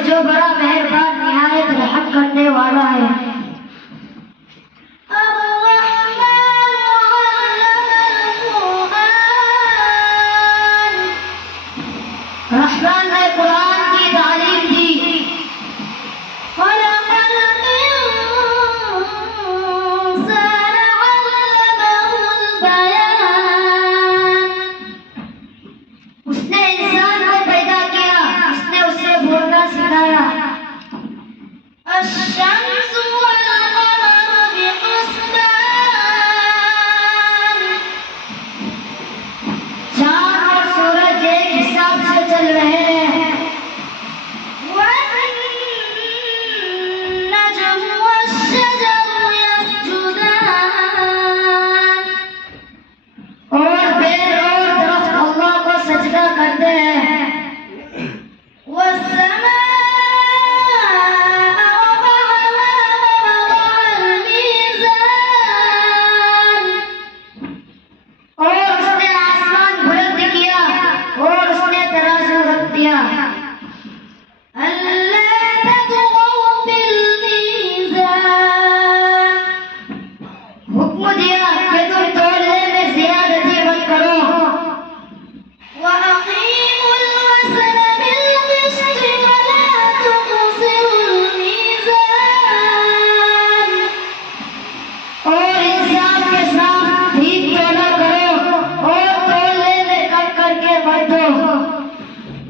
जो बड़ा मेहरबान निहायत रहम करने वाला है। रहमान ने कुरान की तालीम दी। उसने इंसान को पैदा किया, उसने उसे बोलना सिखाया। चाँद और सूरज एक हिसाब से चल रहे हैं। और पेड़ और दरख्त अल्लाह को सजदा करते हैं। और उसने आसमान बुलंद किया और उसने तराजू रख दिया। हुक्म दिया कि तुम तोलने में ज़ियादती मत करो। और इंसाफ के साथ ठीक तोला करो और तोलने में कम करके मत दो।